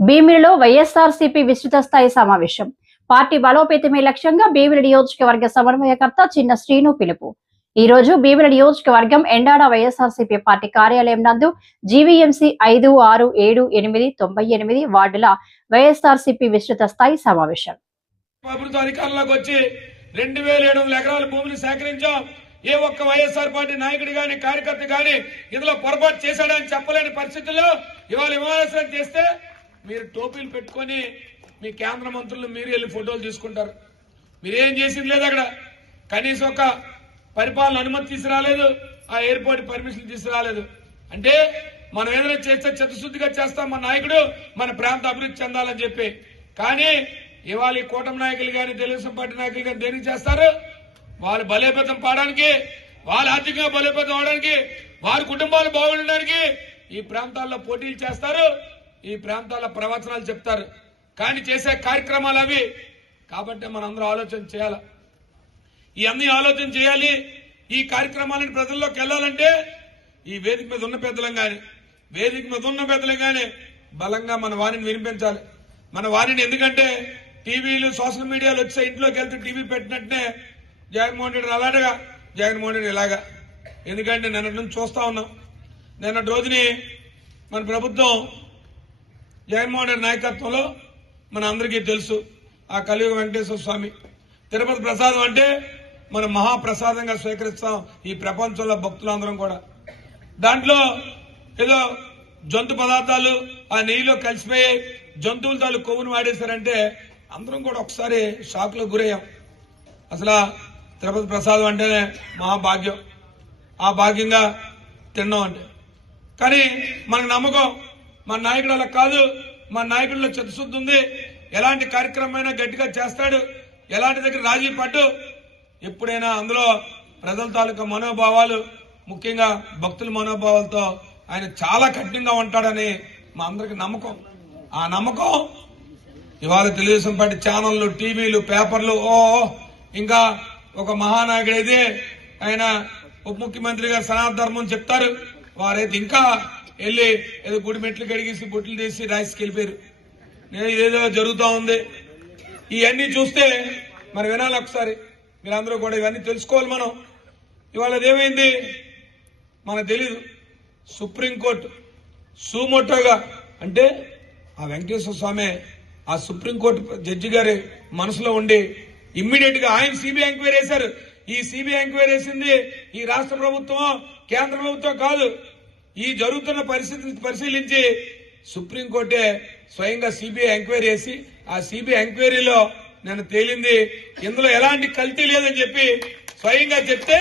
భీమిలిలో వైఎస్ఆర్సీపీ విస్తృత స్థాయి సమావేశం. పార్టీ బలోపేతమే లక్ష్యంగా భీమిలి నియోజకవర్గ సమన్వయకర్త చిన్న శ్రీను పిలుపు. ఈ రోజు భీమిలి నియోజకవర్గం ఎండాడ వైఎస్ఆర్సీపీ పార్టీ కార్యాలయం నందు జీవీఎంసీ 5, 6, 7, 8, 98 వార్డుల వైఎస్ఆర్సీపీ విస్తృత స్థాయి సమావేశం. ప్రభుత్వ అధికారంలోకి వచ్చి 2700 ఎకరాల భూమిని సేకరించాం. ఏ ఒక్క వైఎస్ఆర్ పార్టీ నాయకుడు గాని కార్యకర్త గాని ఇందులో పొరపాటు చేశాడని చెప్పలేని పరిస్థితుల్లో ఇవాళ విమర్శనం చేస్తే మీరు టోపీలు పెట్టుకుని మీ కేంద్ర మంత్రులు మీరు వెళ్ళి ఫోటోలు తీసుకుంటారు. మీరేం చేసింది లేదు. అక్కడ కనీసం ఒక పరిపాలన అనుమతి తీసుకురాలేదు, ఆ ఎయిర్పోర్ట్ పర్మిషన్ తీసుకురాలేదు. అంటే మనం ఏదైనా చేస్తే చిత్తశుద్ధిగా చేస్తాం, మన నాయకుడు మన ప్రాంత అభివృద్ధి చెందాలని చెప్పి. కానీ ఇవాళ ఈ కూటమి నాయకులు కానీ తెలుగుదేశం పార్టీ నాయకులు కానీ దేనికి చేస్తారు? వాళ్ళు బలోపేతం పాడడానికి, వాళ్ళ ఆర్థికంగా బలోపేతం అవడానికి, వారి కుటుంబాలు బాగుండడానికి ఈ ప్రాంతాల్లో పోటీలు చేస్తారు, ఈ ప్రాంతాల్లో ప్రవచనాలు చెప్తారు. కానీ చేసే కార్యక్రమాలు అవి. కాబట్టి మనందరూ ఆలోచన చేయాలి. ఈ అన్ని ఆలోచన చేయాలి. ఈ కార్యక్రమాలను ప్రజల్లోకి వెళ్లాలంటే ఈ వేదిక మీద ఉన్న పెద్దలం గాని బలంగా మన వారిని వినిపించాలి. మన వారిని ఎందుకంటే టీవీలు సోషల్ మీడియాలో వచ్చే ఇంట్లోకి వెళ్తే టీవీ పెట్టినట్టే జగన్మోహన్ రెడ్డి అలాగా, జగన్మోహన్ రెడ్డి ఇలాగా. ఎందుకంటే నిన్నటి నుంచి చూస్తా ఉన్నాం. నిన్నటి రోజుని మన ప్రభుత్వం జగన్మోహన్ రెడ్డి నాయకత్వంలో మన అందరికీ తెలుసు. ఆ కలియుగ వెంకటేశ్వర స్వామి తిరుపతి ప్రసాదం అంటే మనం మహాప్రసాదంగా స్వీకరిస్తాం ఈ ప్రపంచంలో భక్తులందరం కూడా. దాంట్లో ఏదో జంతు పదార్థాలు ఆ నెయ్యిలో కలిసిపోయి జంతువుల తాలూ కొవ్వును వాడేశారంటే అందరం కూడా ఒకసారి షాక్ లో గురయ్యాం. అసలు తిరుపతి ప్రసాదం అంటేనే మహాభాగ్యం. ఆ భాగ్యంగా తిన్నాం అంటే. కానీ మనకు నమ్మకం మన నాయకుడు అలా కాదు. మన నాయకుడిలో చిత్తశుద్ధి ఉంది. ఎలాంటి కార్యక్రమమైనా గట్టిగా చేస్తాడు. ఎలాంటి దగ్గర రాజీ పడ్డు. ఎప్పుడైనా అందులో ప్రజల తాలూకా మనోభావాలు, ముఖ్యంగా భక్తుల మనోభావాలతో ఆయన చాలా కఠినంగా ఉంటాడని మా అందరికి నమ్మకం. ఆ నమ్మకం ఇవాళ తెలుగుదేశం పార్టీ ఛానళ్లు, టీవీలు, పేపర్లు ఇంకా ఒక మహానాయకుడు అయితే ఆయన ఉప ముఖ్యమంత్రి గారు సనాతన ధర్మం చెప్తారు. వారైతే ఇంకా వెళ్లి ఏదో గుడి మెట్లు కడిగేసి బొట్లు తీసి రాయికి వెళ్ళిపోయారు. నేను ఇదేదో జరుగుతూ ఉంది. ఇవన్నీ చూస్తే మరి వినాలి ఒకసారి. మీరందరూ కూడా ఇవన్నీ తెలుసుకోవాలి. మనం ఇవాళ అదేమైంది మనకు తెలీదు. సుప్రీంకోర్టు సుమోటోగా అంటే ఆ వెంకటేశ్వర స్వామి ఆ సుప్రీంకోర్టు జడ్జి గారి మనసులో ఉండి ఇమ్మీడియట్ గా ఆయన సిబిఐ ఎంక్వైరీ వేశారు. ఈ సిబిఐ ఎంక్వైరీ వేసింది ఈ రాష్ట్ర ప్రభుత్వం, కేంద్ర ప్రభుత్వం కాదు. ఈ జరుగుతున్న పరిస్థితిని పరిశీలించి సుప్రీంకోర్టే స్వయంగా సిబిఐ ఎంక్వైరీ చేసి ఆ సిబిఐ ఎంక్వైరీలో నేను తేలింది ఇందులో ఎలాంటి కల్తీ లేదని చెప్పి స్వయంగా చెప్తే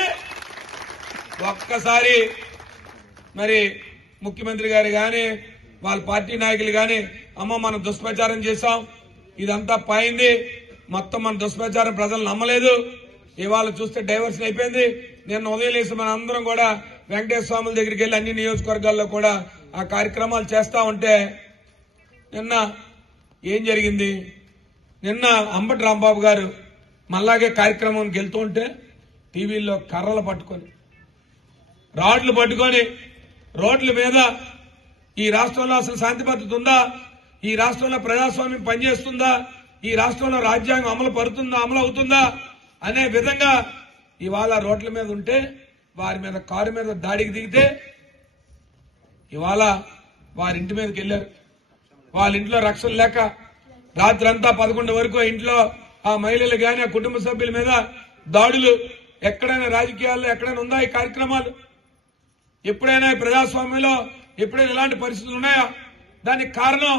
ఒక్కసారి మరి ముఖ్యమంత్రి గారు గాని వాళ్ళ పార్టీ నాయకులు గాని అమ్మ మనం దుష్ప్రచారం చేశాం, ఇదంతా పోయింది, మొత్తం మన దుష్ప్రచారం ప్రజలు నమ్మలేదు, ఇవాళ చూస్తే డైవర్షన్ అయిపోయింది. నిన్న ఉదయం లేసి మన అందరం కూడా వెంకటేశ్వర స్వాముల దగ్గరికి వెళ్లి అన్ని నియోజకవర్గాల్లో కూడా ఆ కార్యక్రమాలు చేస్తా ఉంటే నిన్న ఏం జరిగింది? నిన్న అంబటి రాంబాబు గారు మళ్ళాగే కార్యక్రమానికి వెళ్తూ ఉంటే టీవీల్లో కర్రలు పట్టుకొని, రాడ్లు పట్టుకొని రోడ్ల మీద ఈ రాష్ట్రంలో అసలు శాంతి భద్రత ఉందా? ఈ రాష్ట్రంలో ప్రజాస్వామ్యం పనిచేస్తుందా? ఈ రాష్ట్రంలో రాజ్యాంగం అమలు అవుతుందా అనే విధంగా ఇవాళ రోడ్ల మీద ఉంటే వారి మీద కారు మీద దాడికి దిగితే ఇవాళ వారి ఇంటి మీదకి వెళ్లారు. వాళ్ళ ఇంట్లో రక్షణ లేక రాత్రంతా 11 వరకు ఇంట్లో ఆ మహిళలు గాని ఆ కుటుంబ సభ్యుల మీద దాడులు. ఎక్కడైనా రాజకీయాల్లో ఎక్కడైనా ఉందా ఈ కార్యక్రమాలు? ఎప్పుడైనా ప్రజాస్వామ్యంలో ఎప్పుడైనా ఇలాంటి పరిస్థితులు ఉన్నాయా? దానికి కారణం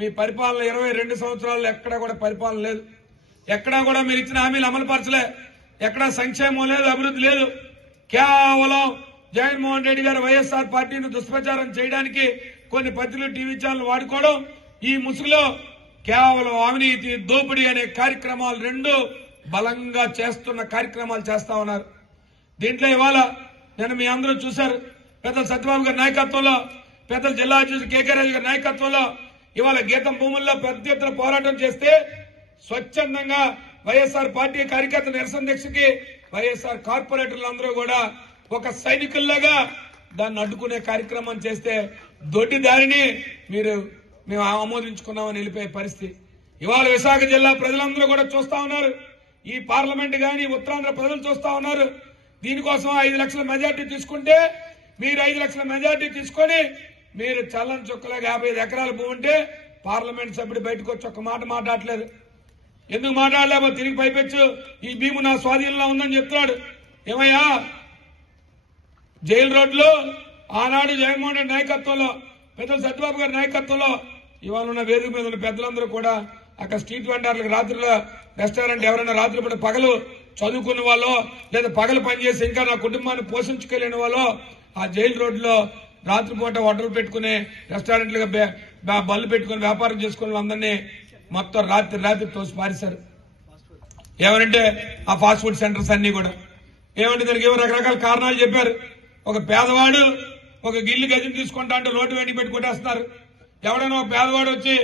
మీ పరిపాలన 22 సంవత్సరాల్లో ఎక్కడా కూడా పరిపాలన లేదు. ఎక్కడా కూడా మీరు ఇచ్చిన హామీలు అమలు పరచలే. ఎక్కడా సంక్షేమం లేదు, అభివృద్ధి లేదు. కేవలం జగన్మోహన్ రెడ్డి గారు వైఎస్ఆర్ పార్టీని దుష్ప్రచారం చేయడానికి కొన్ని పత్రికలు, టీవీ ఛానల్ వాడుకోవడం, ఈ ముసుగులో కేవలం అవినీతి, దోపిడీ అనే కార్యక్రమాలు రెండు బలంగా చేస్తున్న కార్యక్రమాలు చేస్తా ఉన్నారు. దీంట్లో ఇవాళ నేను మీ అందరూ చూశారు. పెద్దల సత్యబాబు గారి నాయకత్వంలో, పెద్దల జిల్లా అధ్యక్షుడు కేకే రాజు గారి నాయకత్వంలో ఇవాళ గీతం భూముల్లో పెద్ద ఎత్తున పోరాటం చేస్తే స్వచ్ఛందంగా వైఎస్ఆర్ పార్టీ కార్యకర్త నిరసన దీక్షకి వైఎస్ఆర్ కార్పొరేటర్లు అందరూ కూడా ఒక సైనికుల్లాగా దాన్ని అడ్డుకునే కార్యక్రమం చేస్తే దొడ్డి దారిని మీరు మేము ఆమోదించుకున్నామని వెళ్ళిపోయే పరిస్థితి. ఇవాళ విశాఖ జిల్లా ప్రజలందరూ కూడా చూస్తా ఉన్నారు. ఈ పార్లమెంట్ గాని ఉత్తరాంధ్ర ప్రజలు చూస్తా ఉన్నారు. దీనికోసం 5 లక్షల మెజార్టీ తీసుకుంటే మీరు 5 లక్షల మెజార్టీ తీసుకొని మీరు చల్లని చుక్కలాగా 55 ఎకరాల భూమి ఉంటే పార్లమెంట్ సభ్యుడు బయటకు వచ్చి ఒక్క మాట మాట్లాడలేదు. ఎందుకు మాట్లాడలేమో తిరిగి పైపెచ్చు ఈ భూమి నా స్వాధీనంలో ఉందని చెప్తున్నాడు. ఏమయ్యా, జైలు రోడ్లో ఆనాడు జగన్మోహన్ రెడ్డి నాయకత్వంలో, పెద్దలు సత్యబాబు గారి నాయకత్వంలో ఇవాళ ఉన్న వేదిక మీద ఉన్న పెద్దలందరూ కూడా అక్కడ స్ట్రీట్ వెండర్లకు రాత్రిలో రెస్టారెంట్ ఎవరైనా రాత్రి పూట పగలు చదువుకున్న వాళ్ళు లేదా పగలు పనిచేసి ఇంకా నా కుటుంబాన్ని పోషించుకోలేని వాళ్ళు ఆ జైలు రోడ్లో రాత్రిపూట హోటల్ పెట్టుకుని రెస్టారెంట్లుగా బళ్ళు పెట్టుకుని వ్యాపారం చేసుకున్న వాళ్ళందరినీ మొత్తం రాత్రి తోసి పారేశారు. ఏమనంటే ఆ ఫాస్ట్ ఫుడ్ సెంటర్స్ అన్ని కూడా ఏమంటే దానికి ఏమో రకరకాల కారణాలు చెప్పారు. ఒక పేదవాడు ఒక గిల్లు గజం తీసుకుంటా అంటే లోటు వెండి పెట్టి కొట్టేస్తున్నారు. ఎవడైనా ఒక పేదవాడు వచ్చి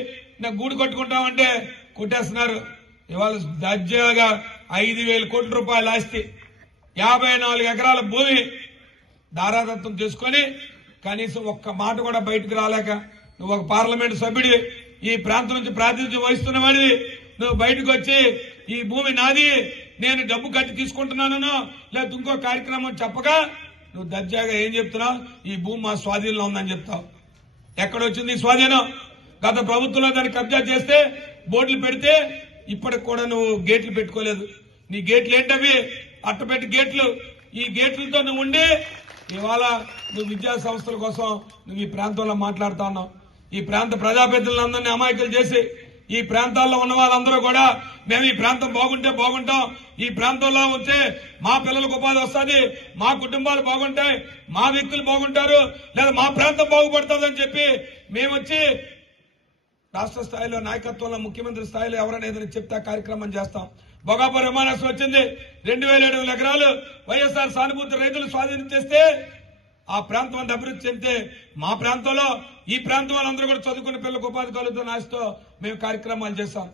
నాకు గూడు కట్టుకుంటామంటే కొట్టేస్తున్నారు. ఇవాళ దర్జాగా 5,000 కోట్ల రూపాయల ఆస్తి, 54 ఎకరాల భూమి దారాదత్తం చేసుకుని కనీసం ఒక్క మాట కూడా బయటకు రాలేక నువ్వు ఒక పార్లమెంట్ సభ్యుడి ఈ ప్రాంతం నుంచి ప్రాతినిధ్యం వహిస్తున్నవాడివి నువ్వు బయటకు వచ్చి ఈ భూమి నాది, నేను డబ్బు కట్టి తీసుకుంటున్నాను లేదా ఇంకో కార్యక్రమం చెప్పగా నువ్వు దర్జాగా ఏం చెప్తున్నావు? ఈ భూమి మా స్వాధీనంలో ఉందని చెప్తావు. ఎక్కడొచ్చింది స్వాధీనం? గత ప్రభుత్వంలో దాన్ని కబ్జా చేస్తే బోర్డులు పెడితే ఇప్పటికి కూడా నువ్వు గేట్లు పెట్టుకోలేదు. నీ గేట్లు ఏంటవి? అట్టపెట్టి గేట్లు. ఈ గేట్లతో నువ్వు ఉండి ఇవాళ నువ్వు విద్యా సంస్థల కోసం నువ్వు ఈ ప్రాంతంలో మాట్లాడుతా ఉన్నావు. ఈ ప్రాంత ప్రజాప్రతినిధులందరినీ అమాయకులు చేసి ఈ ప్రాంతాల్లో ఉన్న వాళ్ళందరూ కూడా మేము ఈ ప్రాంతం బాగుంటే బాగుంటాం, ఈ ప్రాంతంలో వచ్చే మా పిల్లలకు ఉపాధి వస్తుంది, మా కుటుంబాలు బాగుంటాయి, మా వ్యక్తులు బాగుంటారు, లేదా మా ప్రాంతం బాగుపడుతుందని చెప్పి మేము వచ్చి రాష్ట్ర స్థాయిలో నాయకత్వంలో ముఖ్యమంత్రి స్థాయిలో ఎవరైనా ఏదైనా చెప్తే కార్యక్రమం చేస్తాం. భోగాపురం విమానాశ్రయం వచ్చింది, 2,700 ఎకరాలు వైఎస్ఆర్ సానుభూతి రైతులు స్వాధీనం చేస్తే ఆ ప్రాంతం అంతా అభివృద్ధి చెందితే మా ప్రాంతంలో ఈ ప్రాంతం వాళ్ళందరూ కూడా చదువుకున్న పిల్లలకు ఉపాధి కలుగుతున్న ఆశతో మేము కార్యక్రమాలు చేస్తాం.